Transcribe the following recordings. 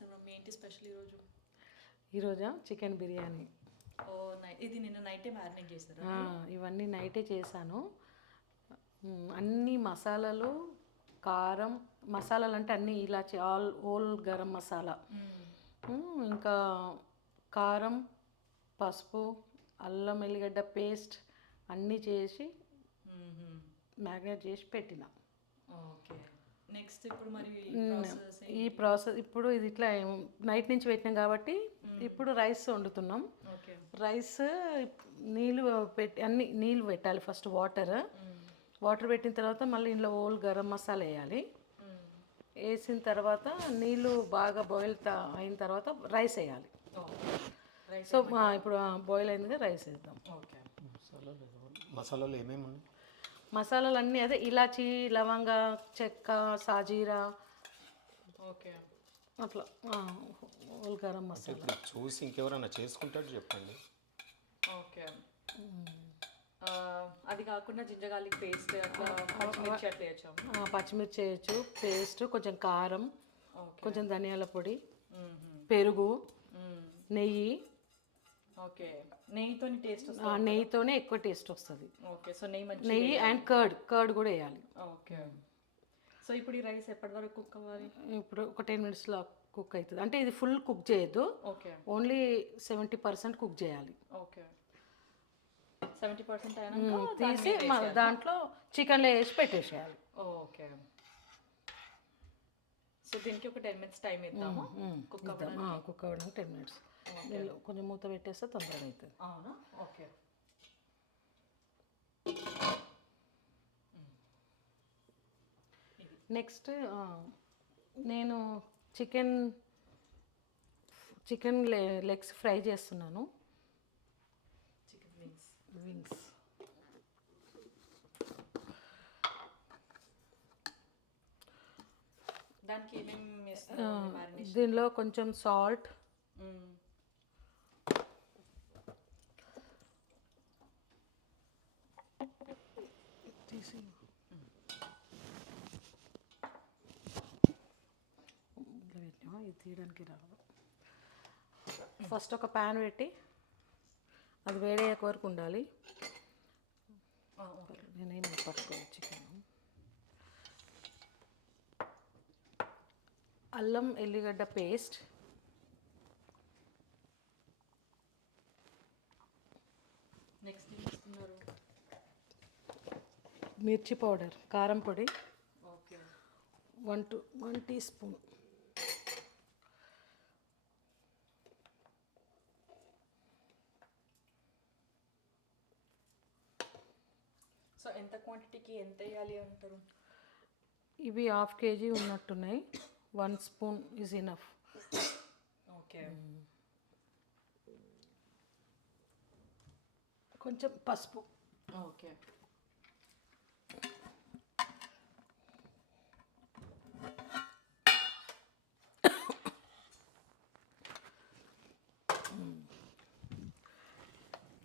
చేస్తారు మమ్మీ? ఏంటి స్పెషల్ ఈరోజు? ఈరోజా చికెన్ బిర్యానీ. ఓ ఇది నిన్న నైటే మ్యారినేట్ చేస్తారు? ఇవన్నీ నైటే చేశాను. అన్ని మసాలాలు, కారం, మసాలాలు అంటే అన్నీ ఇలాచి హోల్ గరం మసాలా, ఇంకా కారం, పసుపు, అల్లం ఎల్లిగడ్డ పేస్ట్ అన్నీ చేసి మ్యారినేట్ చేసి పెట్టిన. ఓకే, నెక్స్ట్ ఇప్పుడు మరి ఈ ప్రాసెస్ ఇప్పుడు ఇది ఇట్లా నైట్ నుంచి పెట్టినాం కాబట్టి ఇప్పుడు రైస్ వండుతున్నాం. ఓకే, రైస్ నీళ్ళు పెట్టి అన్ని నీళ్ళు పెట్టాలి. ఫస్ట్ వాటర్ పెట్టిన తర్వాత మళ్ళీ ఇంట్లో హోల్ గరం మసాలా వేయాలి. వేసిన తర్వాత నీళ్ళు బాగా బాయిల్ అయిన తర్వాత రైస్ వేయాలి. సో ఇప్పుడు బాయిల్ అయిందిగా రైస్ వేద్దాం. ఓకే, మసాలాలు ఏమేమి ఉన్నాయి? మసాలాలు అన్నీ అదే ఇలాచి, లవంగ, చెక్క, సాజీరా, ఓకే, అట్లా హోల్ గరం మసాలా. ఇప్పుడు చూసి ఇంకెవరైనా చేసుకుంటాడు చెప్పండి. ఓకే, అది కాకుండా జింజర్ గార్లిక్ పేస్ట్ అట్లా పచ్చిమిర్చి అట్లా వేయచ్చు? పచ్చిమిర్చి వేయచ్చు, పేస్ట్, కొంచెం కారం, కొంచెం ధనియాల పొడి, పెరుగు, నెయ్యి. ఓకే, నెయ్యితోని టేస్ట్ వస్తుంది? నెయ్యితోనే ఎక్కువ టేస్ట్ వస్తుంది. ఓకే, సో నెయ్యి అండ్ కర్డ్ కూడా వేయాలి. ఓకే, సో ఇప్పుడు ఈ రైస్ ఎప్పటి వరకు కుక్ అవ్వాలి? ఇప్పుడు ఒక 10 minutesలో కుక్ అవుతుంది. అంటే ఇది ఫుల్ కుక్ చేయొద్దు, ఓకే, ఓన్లీ 70% కుక్ చేయాలి. ఓకే, 70% అయినా తీసి దాంట్లో చికెన్లో వేసి పెట్టేసేయాలి. ఓకే, సో దీనికి ఒక 10 minutes టైం ఇద్దాము కుక్ అవ్వడానికి? కుక్ అవ్వడానికి 10 minutes. కొంచెం మూత పెట్టేస్తే తొందరగా అవుతుంది. అవునా? ఓకే, నెక్స్ట్ నేను చికెన్ లెగ్స్ ఫ్రై చేస్తున్నాను. Chicken wings. దానికి ఏమేమి వేస్తారు? దీనిలో కొంచెం సాల్ట్, తీసి ఇది తీయడానికి రాదు. ఫస్ట్ ఒక ప్యాన్ పెట్టి అది వేడయ్యేక వరకు ఉండాలి. నేనేం పట్టుకోవాలి. చికెన్, అల్లం ఎల్లిగడ్డ పేస్ట్, నెక్స్ట్ ఇస్తున్నారు మిర్చి పౌడర్, కారం పొడి, ఓకే, 1 teaspoon, సో ఎంత క్వాంటిటీకి ఎంత వేయాలి అంటారు? ఇవి 1/2 kg ఉన్నట్టున్నాయి. 1 spoon ఈజ్ ఇనఫ్. ఓకే, కొంచెం పసుపు, ఓకే,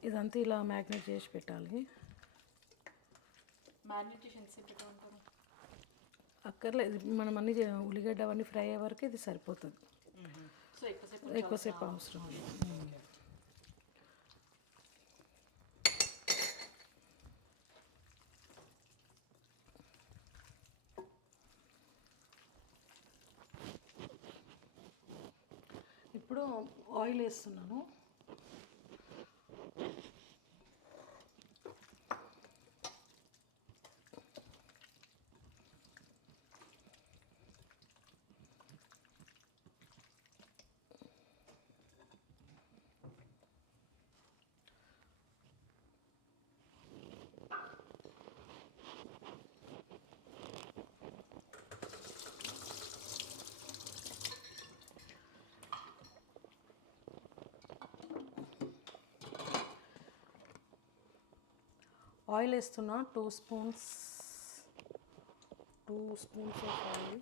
ఇదంతా ఇలా మ్యాగ్నేట్ చేసి పెట్టాలి. మ్యారినేషన్ ఎంతసేపు పెట్టమంటారు? అక్కర్లేదు, మనం అన్ని ఉల్లిగడ్డ అవన్నీ ఫ్రై అయ్యే వరకు ఇది సరిపోతుంది. సో ఎక్కువసేపు అవసరం. ఇప్పుడు ఆయిల్ వేస్తున్నాను. ఆయిల్ వేస్తున్నా. 2 spoons ఆఫ్ ఆయిల్.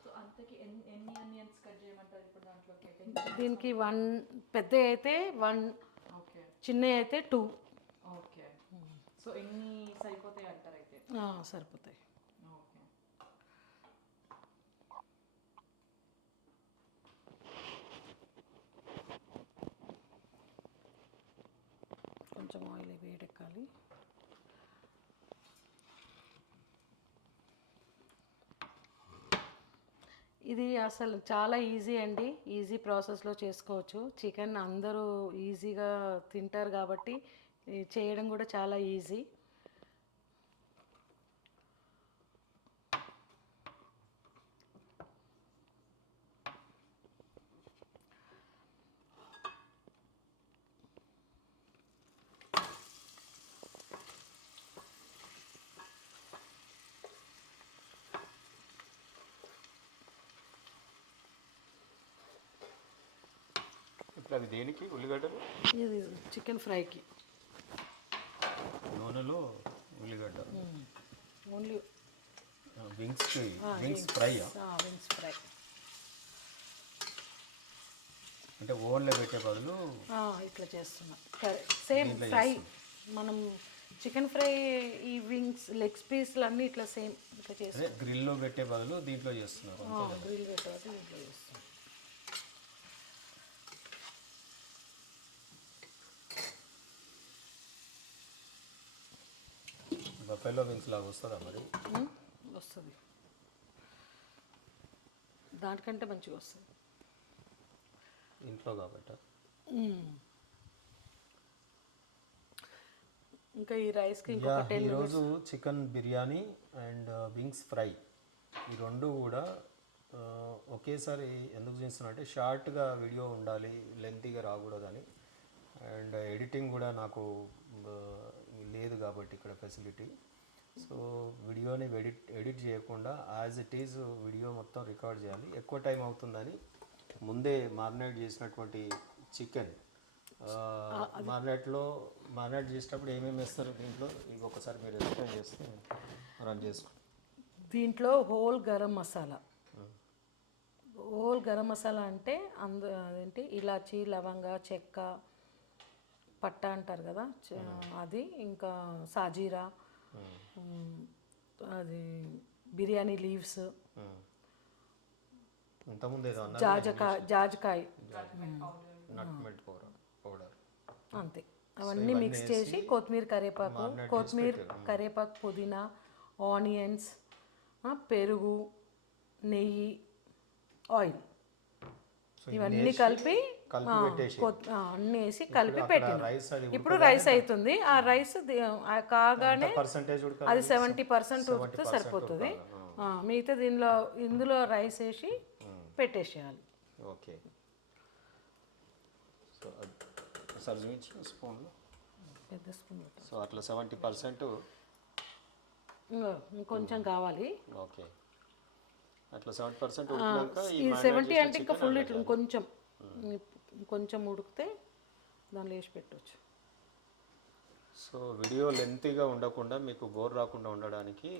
సో అంతకి ఎన్ని ఆనియన్స్ కట్ చేయమంటారు ఇప్పుడు దాంట్లోకి? దీనికి 1 పెద్ద అయితే 1, ఓకే, చిన్న అయితే 2. ఓకే, సో ఎన్ని సరిపోతాయి అంటారు అయితే? సరిపోతాయి. ఓకే, పెట్టాలి. ఇది అసలు చాలా ఈజీ అండి, ఈజీ ప్రాసెస్లో చేసుకోవచ్చు. చికెన్ అందరూ ఈజీగా తింటారు కాబట్టి చేయడం కూడా చాలా ఈజీ. ఇప్పుడు అవి దేనికి ఉల్లిగడ్డలు? ఇది చికెన్ ఫ్రైకి నూనెలో ఉల్లిగడ్డ only wings fry. Wings fry అంటే ఓన్లో పెట్టే బదులు ఇట్లా చేస్తున్నా. సేమ్ ఫ్రై మనం చికెన్ ఫ్రై ఈ వింగ్స్ లెగ్ పీస్లు అన్నీ ఇట్లా సేమ్ ఇట్లా చేస్తాం. గ్రిల్లో పెట్టే బదులు దీంట్లో చేస్తున్నారు. గ్రిల్ పెట్టే దీంట్లో చేస్తాం. బఫెలో వింగ్స్ లాగా వస్తుందా మరి? వస్తుంది, దానికంటే మంచిగా వస్తుంది ఇంట్లో కాబట్టి. ఇంకా ఈ రైస్కి ఇంకొక 10 ఈరోజు chicken biryani and wings fry ఈ రెండు కూడా ఒకేసారి ఎందుకు చేస్తున్నా అంటే షార్ట్గా వీడియో ఉండాలి, లెంతీగా రాకూడదని. అండ్ ఎడిటింగ్ కూడా నాకు లేదు కాబట్టి ఇక్కడ ఫెసిలిటీ. సో వీడియోని ఎడిట్ చేయకుండా యాజ్ ఇట్ ఈజ్ వీడియో మొత్తం రికార్డ్ చేయాలి. ఎక్కువ టైం అవుతుందని ముందే మారినేట్ చేసినటువంటి చికెన్ మారినేట్ చేసేటప్పుడు ఏమేమి వేస్తారు దీంట్లో ఇంకొకసారి మీరు ఎక్స్ప్లెయిన్ చేస్తే రన్ చేసుకో. దీంట్లో హోల్ గరం మసాలా. హోల్ గరం మసాలా అంటే అదేంటి ఇలాచీ, లవంగ, చెక్క, పట్ట అంటారు కదా అది, ఇంకా సాజీరా, అది బిర్యానీ లీవ్స్, జాజికాయ, అంతే. అవన్నీ మిక్స్ చేసి కొత్తిమీర, కరివేపాకు, పుదీనా, ఆనియన్స్, పెరుగు, నెయ్యి, ఆయిల్ ఇవన్నీ కలిపి అన్నీ వేసి కలిపి పెట్టిన. ఇప్పుడు రైస్ అవుతుంది. ఆ రైస్ కాగానే అది 70% ఉడికితే సరిపోతుంది. మిగతా ఇందులో రైస్ వేసి పెట్టేసేయాలి. ఓకే. సో స్పూన్లో పెద్ద స్పూన్. సో అట్లా 70% ఇంకొంచెం కావాలి. ఓకే. అట్లా 70% ఈ 70 అంటే ఇంకా ఫుల్ ఇట్లా కొంచెం ఉడికితే దానిలో వేసి పెట్టవచ్చు. సో వీడియో లెంతీగా ఉండకుండా మీకు బోర్ రాకుండా ఉండడానికి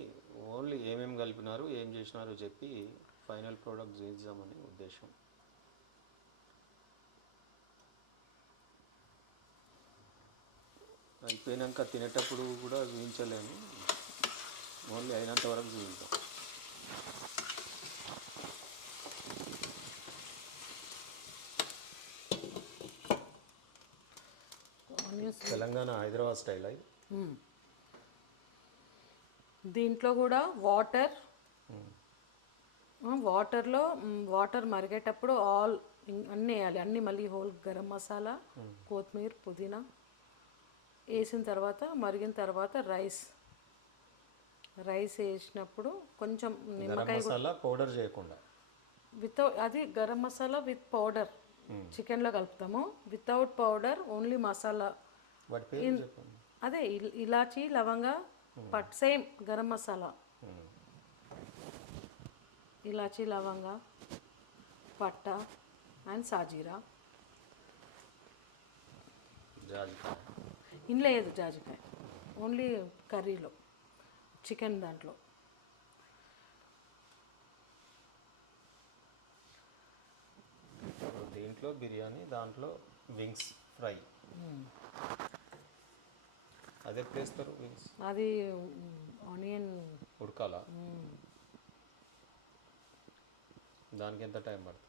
ఓన్లీ ఏమేమి కలిపినారు, ఏం చేసినారో చెప్పి ఫైనల్ ప్రోడక్ట్ చూద్దామని ఉద్దేశం. అయిపోయినాక తినేటప్పుడు కూడా చూపించలేము, ఓన్లీ అయినంత వరకు చూపించాం. తెలంగాణ హైదరాబాద్ స్టైల్ అయి. దీంట్లో కూడా వాటర్ మరిగేటప్పుడు అన్నీ వేయాలి. అన్నీ మళ్ళీ హోల్ గరం మసాలా, కొత్తిమీర, పుదీనా వేసిన తర్వాత మరిగిన తర్వాత రైస్ వేసినప్పుడు కొంచెం నిమ్మకాయ పౌడర్ చేయకుండా అది గరం మసాలా విత్ పౌడర్ చికెన్లో కలుపుతాము. Without powder only masala. అదే ఇలాచీ, లవంగ, సేమ్ గరం మసాలా, ఇలాచీ, లవంగ, పట్ట అండ్ సాజీరా. ఇంట్లో లేదు జాజికాయ, ఓన్లీ కర్రీలో చికెన్ దాంట్లో. దీంట్లో బిర్యానీ, దాంట్లో వింగ్స్ ఫ్రై. అదే వేస్తారు వింగ్స్. అది ఆనియన్ ఉడకాలా? దానికి ఎంత టైం పడుతుంది?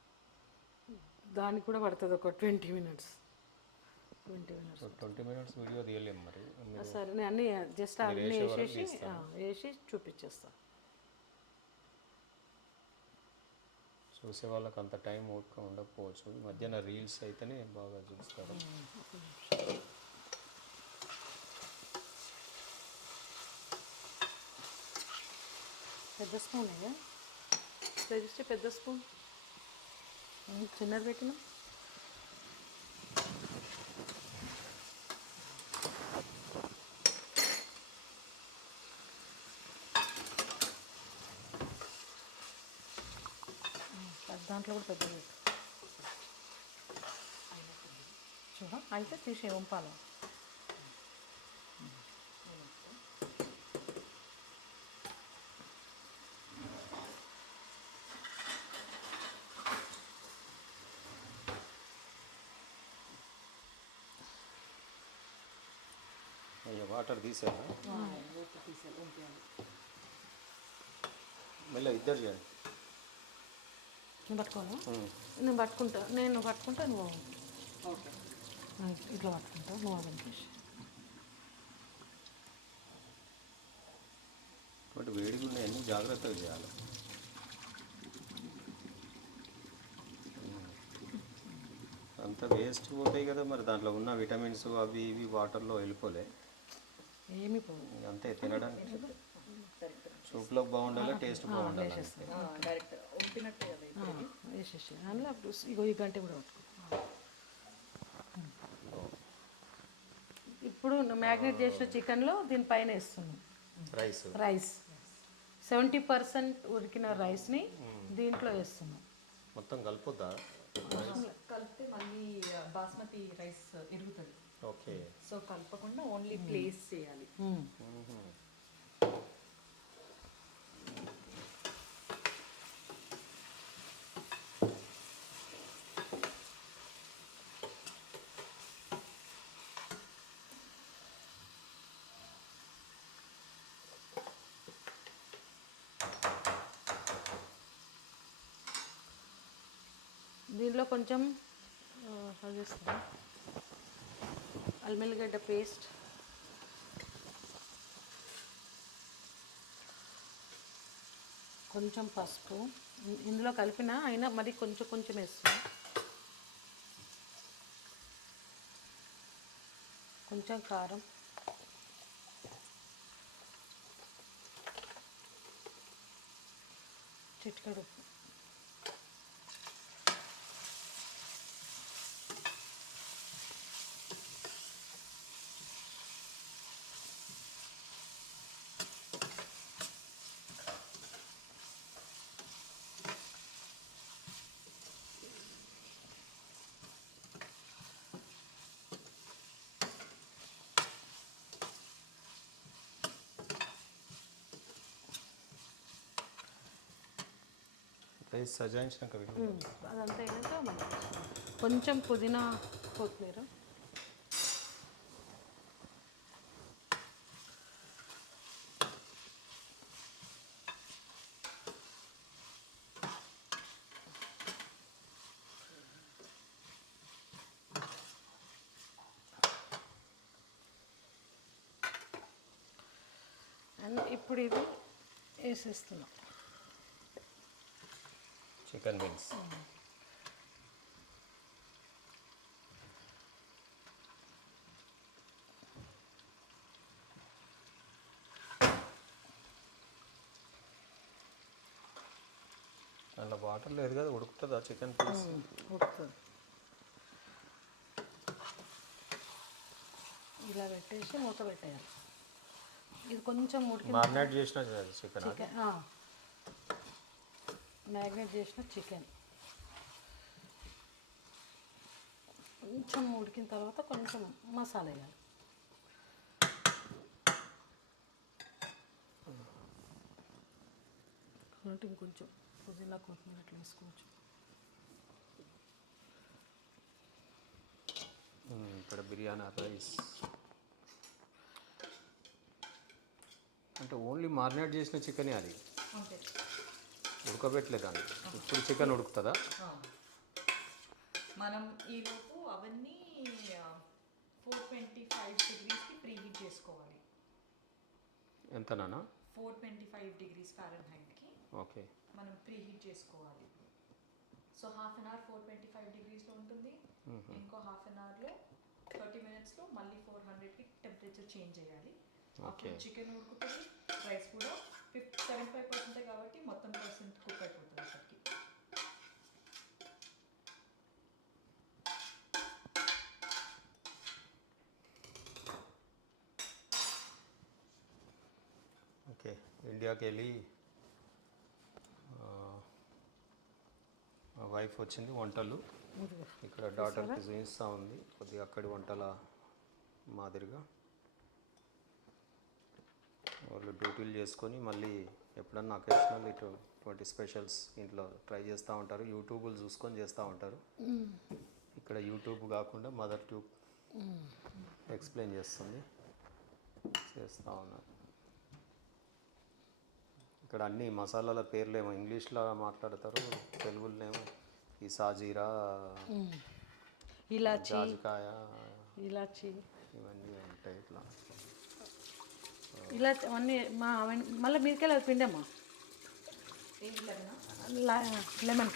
దానికి కూడా పడుతుంది ఒక 20 minutes. 20 minutes. 20 minutes వీడియో తీయలేము మరి. సరే నేను అన్నీ జస్ట్ అన్నీ వేసి చూపించేస్తాను. చూసే వాళ్ళకి అంత టైం ఓపిక ఉండకపోవచ్చు. ఈ మధ్యన రీల్స్ అయితేనే బాగా చూస్తారు. పెద్ద స్పూన్ అయ్యా తెరిస్తే పెద్ద స్పూన్ చిన్నది పెట్టినా. దాంట్లో కూడా పెద్ద చూడ అయితే తీసే వంపాలి. అయ్యో వాటర్ తీసేయాలా? మళ్ళీ ఇద్దరు చేయండి. నేను పట్టుకోను, నేను పట్టుకుంటా నువ్వు ఇట్లా పట్టుకుంటావు నువ్వు అది అనిపించి. బట్ వేడిగా ఉన్నాయన్నీ జాగ్రత్తగా చేయాలి. అంత వేస్ట్ పోతాయి కదా మరి, దాంట్లో ఉన్న విటమిన్స్ అవి ఇవి వాటర్లో వెళ్ళిపోలే. ఏమి పోవు అంతే తినడానికి. సూప్లో బాగుండాలి, టేస్ట్ బాగుండాలి. డైరెక్ట్ ఉంపినట్టే కదా వేసేసి అందులో అప్పుడు ఇగో ఈ గంట కూడా పట్టుకో. ఇప్పుడు మ్యాగ్నేట్ చేసిన చికెన్లో దీనిపైన వేస్తున్నాం రైస్ 70% ఉడికిన రైస్ని దీంట్లో వేస్తున్నాం. మొత్తం కలుపుద్దా? కలిపితే మళ్ళీ బాస్మతి రైస్ ఎరుగుతుంది. ఓకే. సో కలపకుండా ఓన్లీ ప్లేస్ చేయాలి. దీనిలో కొంచెం చేస్తాం అల్మెల్లిగడ్డ పేస్ట్, కొంచెం పసుపు ఇందులో కలిపిన అయినా మరి కొంచెం వేస్తాం, కొంచెం కారం, చిటికెడు ఉప్పు. రైస్ సజాయించినాక అదంతా అయినాక మనం కొంచెం పుదీనా కొత్తిమీర, అండ్ ఇప్పుడు ఇది వేసేస్తున్నాం చికెన్ వింగ్స్. అలా వాటర్ లేదు కదా, ఉడుకుతుందా చికెన్ పీస్? ఉడుకుతుంది. ఇలా పెట్టేసి మూత పెట్టేయాలి. ఇది కొంచెం ఉడికి మ్యారినేట్ చేసిన చికెన్ మ్యాగ్నేట్ చేసిన చికెన్ కొంచెం ఉడికిన తర్వాత కొంచెం మసాలా వేయాలి. కాబట్టి ఇంకొంచెం పుదీనా కొత్తిమీర అట్లా వేసుకోవచ్చు. ఇక్కడ బిర్యానీ రైస్ అంటే ఓన్లీ మారినేట్ చేసిన చికెనే అది, ఉడకబెట్టలేదాన్ని. ఇప్పుడు చికెన్ ఉడుకుతుందా? మనం ఈలోపు అవన్నీ 425 డిగ్రీస్కి ప్రీ హీట్ చేసుకోవాలి. ఎంతనా? 425 డిగ్రీస్ ఫారెన్హైట్కి ఓకే. మనం ప్రీ హీట్ చేసుకోవాలి. సో హాఫ్ అన్ అవర్ 425 డిగ్రీస్లో ఉంటుంది. ఇంకో హాఫ్ అన్ అవర్లో 30 మినిట్స్లో మళ్ళీ 400కి టెంపరేచర్ చేంజ్ చేయాలి. అప్పుడు చికెన్ ఉడుకుతుంది, రైస్ కూడా 75% కాబట్టి మొత్తం % కుక్ అయిపోతుంది అక్కడికి. ఓకే. ఇండియాకి వెళ్ళి వైఫ్ వచ్చింది వంటలు ఇక్కడ డాటర్కి చూపిస్తూ ఉంది కొద్దిగా అక్కడి వంటల మాదిరిగా. వాళ్ళు డ్యూటీలు చేసుకొని మళ్ళీ ఎప్పుడన్నా అకేషనల్ ఇటువంటి స్పెషల్స్ ఇంట్లో ట్రై చేస్తూ ఉంటారు. యూట్యూబ్లు చూసుకొని చేస్తూ ఉంటారు. ఇక్కడ యూట్యూబ్ కాకుండా మదర్ ట్యూబ్ ఎక్స్ప్లెయిన్ చేస్తుంది, చేస్తూ ఉన్నారు. ఇక్కడ అన్ని మసాలాల పేర్లేమో ఇంగ్లీష్లో మాట్లాడతారు, తెలుగులోనేమో ఈ సాజీరా, ఇలాచి, జాజికాయ, ఇలాచి ఇవన్నీ ఉంటాయి. ఇట్లా ఇలాచి అవన్నీ మళ్ళీ మీరికెళ్ళి అది పిండమ్మా. ఏంటి లెమన్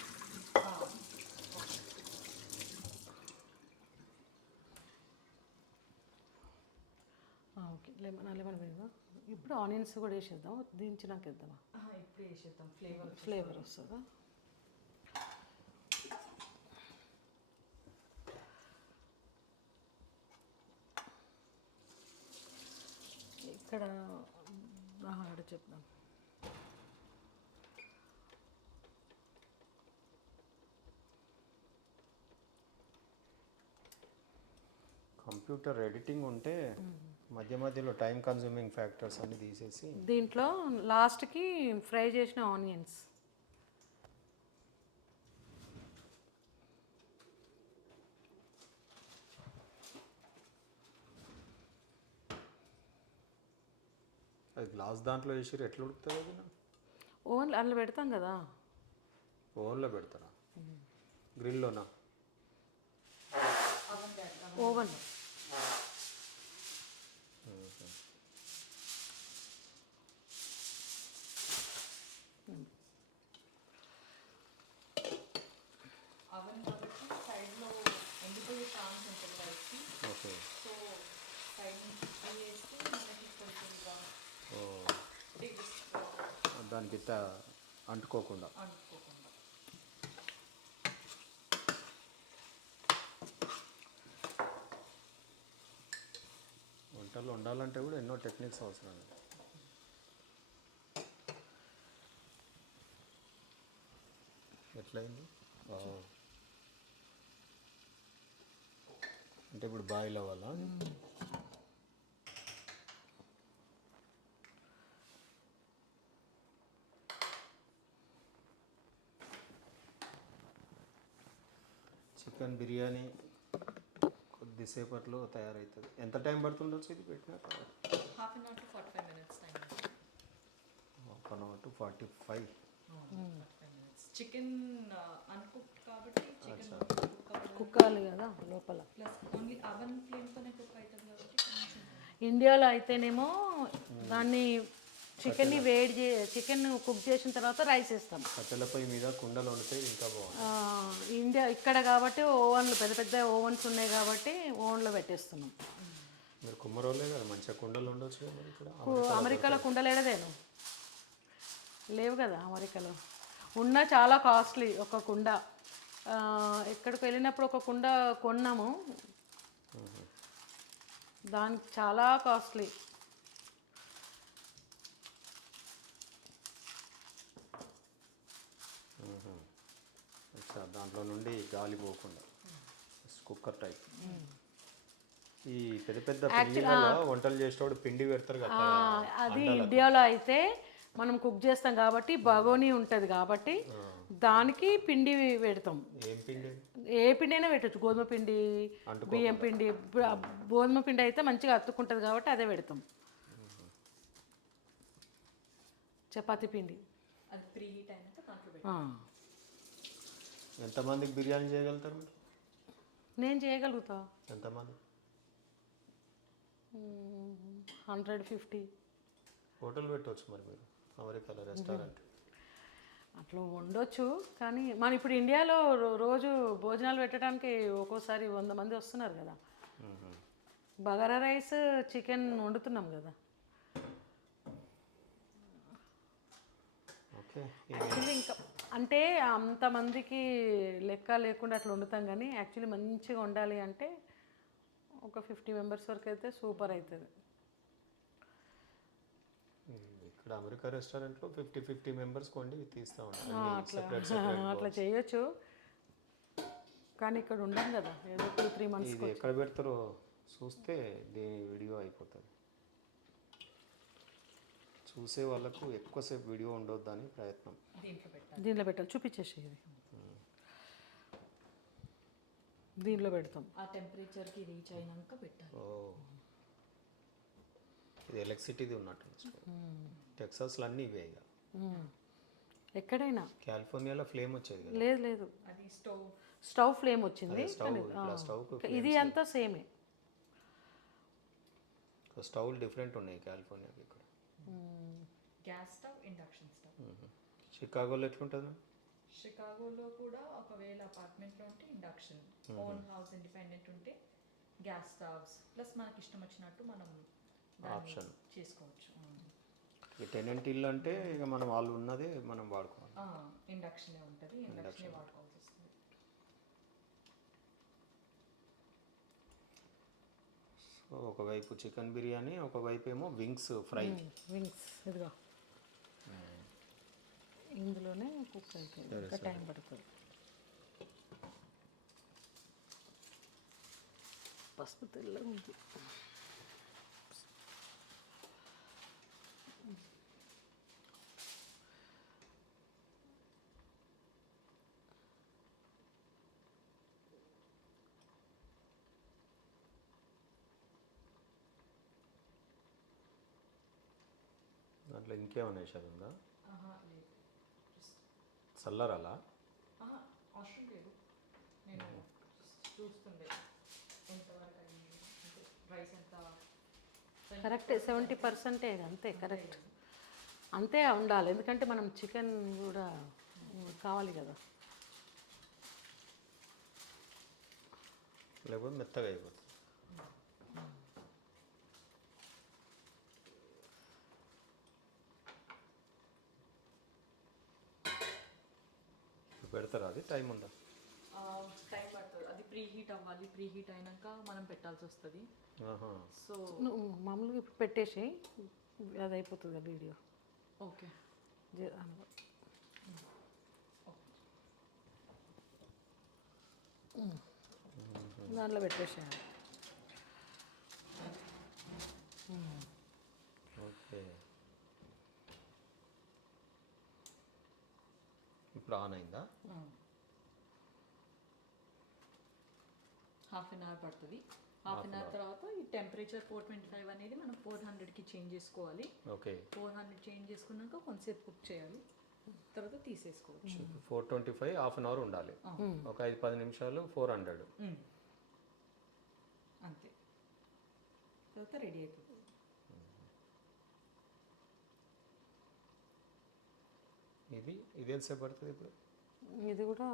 ఓకే. లెమన్ వేద్దాం. ఇప్పుడు ఆనియన్స్ కూడా వేసేద్దాం, దించినాక వేద్దామా? ఇప్పుడు వేసేద్దాం, ఫ్లేవర్ వస్తుందా? ఇక్కడ ఆడ చెప్దాం. కంప్యూటర్ ఎడిటింగ్ ఉంటే మధ్య మధ్యలో టైం కన్జ్యూమింగ్ ఫ్యాక్టర్స్ అన్ని తీసేసి దీంట్లో లాస్ట్కి ఫ్రై చేసిన ఆనియన్స్ అది గ్లాస్ దాంట్లో వేసి ఎట్లా ఉడుకుతుంది? అది ఓవెన్ అందులో పెడతాం కదా. ఓవెన్లో పెడతారా? గ్రిల్లోనా? ఓవెన్. అవన్ కాబట్టి సైడ్లో ఎండిపోయే ఛాన్స్ ఉంటుంది రైస్కి. ఓకే. సో సైడ్ నుంచి వేస్తే మనకి కొంచెంగా దానికి అంటుకోకుండా. వంటలు వండాలంటే కూడా ఎన్నో టెక్నిక్స్ అవసరం. ఎట్లయింది అంటే ఇప్పుడు బాయిల్ అవ్వాలా? చికెన్ బిర్యానీ కొద్దిసేపట్లో తయారవుతుంది. ఎంత టైం పడుతుండొచ్చు ఇది పెట్టినా? Half an hour to 45 minutes time. Half an hour to 45 minutes. Chicken uncooked కాబట్టి చికెన్ కుక్ అవ్వాలి కదా లోపల. ప్లస్ ఓన్లీ అవన్ ఫ్లేమ్తోనే కుక్ అవుతుంది కాబట్టి కొంచెం. ఇండియాలో అయితేనేమో దాన్ని చికెన్ని చికెన్ కుక్ చేసిన తర్వాత రైస్ వేస్తాం. కట్టెల పొయ్యి మీద కుండలు వండితే ఇంకా బాగుంది. ఇండియా ఇక్కడ కాబట్టి ఓవెన్లు పెద్ద పెద్ద ఓవెన్స్ ఉన్నాయి కాబట్టి ఓవెన్లో పెట్టేస్తున్నాం. మీరు కుమ్మరోళ్ళే కదా, మంచిగా కుండలు ఉండొచ్చు కదా ఇక్కడ. అమెరికాలో కుండలేడదేను లేవు కదా. అమెరికాలో ఉన్న చాలా కాస్ట్లీ ఒక కుండ. ఎక్కడికి వెళ్ళినప్పుడు ఒక కుండ కొన్నాము, దానికి చాలా కాస్ట్లీ. దాంట్లో నుండి గాలి పోకుండా కుక్కర్ టైప్. ఈ పెద్ద పెద్ద పెళ్ళిళ్ళలో వంటలు చేసేటప్పుడు పిండి పెడతారు కదా, అది ఇండియాలో అయితే మనం కుక్ చేస్తాం కాబట్టి బగోనీ ఉంటుంది కాబట్టి దానికి పిండి పెడతాం. ఏం పిండి? ఏ పిండి అయినా పెట్టచ్చు, గోధుమ పిండి, బియ్యం పిండి. గోధుమ పిండి అయితే మంచిగా అతుక్కుంటుంది కాబట్టి అదే పెడతాం. చపాతీ పిండి అది ప్రీ హీట్ అయినాక దాంట్లో పెడతాం. ఎంతమందికి బిర్యానీ చేయగలుగుతారు మీరు? నేను చేయగలుగుతా. ఎంతమంది? 150 హోటల్ పెట్టవచ్చు మరి మీరు అమెరికాలో రెస్టారెంట్. అట్లా ఉండొచ్చు. కానీ మన ఇప్పుడు ఇండియాలో రోజు భోజనాలు పెట్టడానికి ఒక్కోసారి 100 మంది వస్తున్నారు కదా. బగారా రైస్ చికెన్ వండుతున్నాం కదా. ఓకే. యాక్చువల్లీ ఇంకా అంటే అంతమందికి లెక్క లేకుండా అట్లా వండుతాం, కానీ యాక్చువల్లీ మంచిగా వండాలి అంటే ఒక 50 మెంబర్స్ వరకు అయితే సూపర్ అవుతుంది. ఇక్కడ అమెరికా రెస్టారెంట్లో 50 మెంబర్స్ కొండి తీస్తూ అట్లా చేయొచ్చు, కానీ ఇక్కడ ఉండం కదా. ఏదో 2-3 మంత్స్. ఇది ఎక్కడ పెడతారో చూస్తే దీని వీడియో అయిపోతుంది. చూసే వాళ్ళకు ఎక్కువసేపు వీడియో ఉండొద్దని ప్రయత్నం. దీంట్లో పెట్టాలి, చూపించేసి ఇది దీంట్లో పెడతాం. ఆ టెంపరేచర్కి రీచ్ అయినాక పెట్టాలి. ఓ, ఇది ఎలక్ట్రిసిటీది ఉన్నట్టు. టెక్సాస్లో అన్నీ ఇవే ఇక. ఎక్కడైనా కాలిఫోర్నియాలో ఫ్లేమ్ వచ్చేది కదా. లేదు లేదు, అది స్టవ్ స్టవ్ ఫ్లేమ్ వచ్చింది. స్టవ్ ఇది అంతా సేమే. స్టవ్ డిఫరెంట్ ఉన్నాయి కాలిఫోర్నియాకి. ఇక్కడ గ్యాస్ స్టవ్, ఇండక్షన్ స్టవ్. షికాగోలో ఎట్లుంటుంది? షికాగోలో కూడా ఒకవేళ అపార్ట్మెంట్లో ఉంటే ఇండక్షన్, ఓన్ హౌస్ ఇండిపెండెంట్ ఉంటే గ్యాస్ స్టవ్స్, ప్లస్ మనకి ఇష్టం వచ్చినట్టు మనం ఆప్షన్ చేసుకోవచ్చు. టెనెంట్ ఇల్లు అంటే ఇక మనం వాళ్ళు ఉన్నదే మనం వాడుకోవాలి. ఇండక్షనే ఉంటుంది, ఇండక్షనే వాడుకోవాల్సి వస్తుంది. సో ఒకవైపు చికెన్ బిర్యానీ, ఒకవైపు ఏమో వింగ్స్ ఫ్రై. వింగ్స్ ఇదిగో ఇందులోనే కుక్ అవుతుంది, ఇంకా టైం పడుతుంది. పసుపు తెల్లగా ఉంది. దాంట్లో ఇంకేమైనా వేసేది ఉందా? లేదు, చల్లరాలా? అవసరం లేదు. నేను చూస్తుండే ఎంతవరకు రైస్ ఎంత కరెక్ట్ 70% అంతే, కరెక్ట్ అంతే ఉండాలి. ఎందుకంటే మనం చికెన్ కూడా కావాలి కదా. లేకపోతే మెత్తగా అయిపోతుంది. పెడతారా? అది టైం ఉందా? టైం పడుతుంది, అది ప్రీ హీట్ అవ్వాలి. ప్రీ హీట్ అయినాక మనం పెట్టాల్సి వస్తుంది. సో నువ్వు మామూలుగా ఇప్పుడు పెట్టేసి అది అయిపోతుంది వీడియో. ఓకే, దాంట్లో పెట్టేసేయాలి. ఓకే, ఇప్పుడు ఆన్ అయిందా? హాఫ్ అన్ అవర్ పడుతుంది. హాఫ్ అన్ అవర్ తర్వాత ఈ టెంపరేచర్ 425 అనేది మనం 400కి చేంజ్ చేసుకోవాలి. ఓకే, 400 చేంజ్ చేసుకున్నాక కొంతసేపు కుక్ చేయాలి, తర్వాత తీసేసుకోవచ్చు. 425 హాఫ్ అన్ అవర్ ఉండాలి. ఒక 5-10 నిమిషాలు 400. అంతే, తర్వాత రెడీ అయిపోతుంది. ఇది ఎంతసేపు పడుతుంది ఇప్పుడు? ఇది కూడా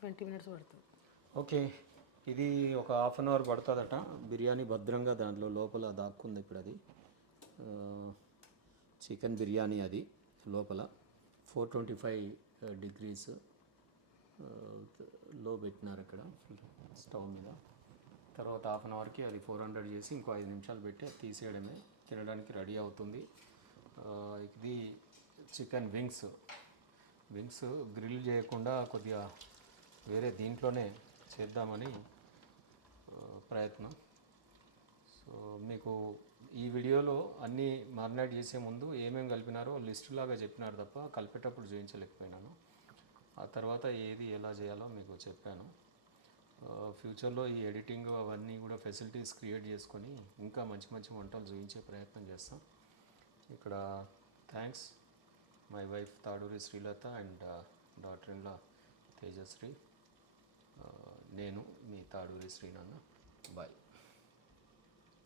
20 మినిట్స్ పడుతుంది. ఓకే, ఇది ఒక హాఫ్ అన్ అవర్ పడుతుందట. బిర్యానీ భద్రంగా దాంట్లో లోపల దాక్కుంది. ఇప్పుడు అది చికెన్ బిర్యానీ, అది లోపల 425 degrees లో పెట్టినారు అక్కడ స్టవ్ మీద. తర్వాత హాఫ్ అన్ అవర్కి అది 400 చేసి ఇంకో 5 నిమిషాలు పెట్టి తీసేయడమే. తినడానికి రెడీ అవుతుంది. ఇది చికెన్ వింగ్స్ గ్రిల్ చేయకుండా కొద్దిగా వేరే దీంట్లోనే చేద్దామని ప్రయత్నం. సో మీకు ఈ వీడియోలో అన్నీ మారినేట్ చేసే ముందు ఏమేమి కలిపినారో లిస్టు లాగా చెప్పినారు తప్ప కలిపేటప్పుడు చూపించలేకపోయినాను. ఆ తర్వాత ఏది ఎలా చేయాలో మీకు చెప్పాను. ఫ్యూచర్లో ఈ ఎడిటింగ్ అవన్నీ కూడా ఫెసిలిటీస్ క్రియేట్ చేసుకొని ఇంకా మంచి మంచి వంటలు చూపించే ప్రయత్నం చేస్తాం. ఇక్కడ thanks my wife Taduri Srilatha and daughter in law Tejasri. నేను మీ తాడూరి శ్రీనాన్న. బాయ్.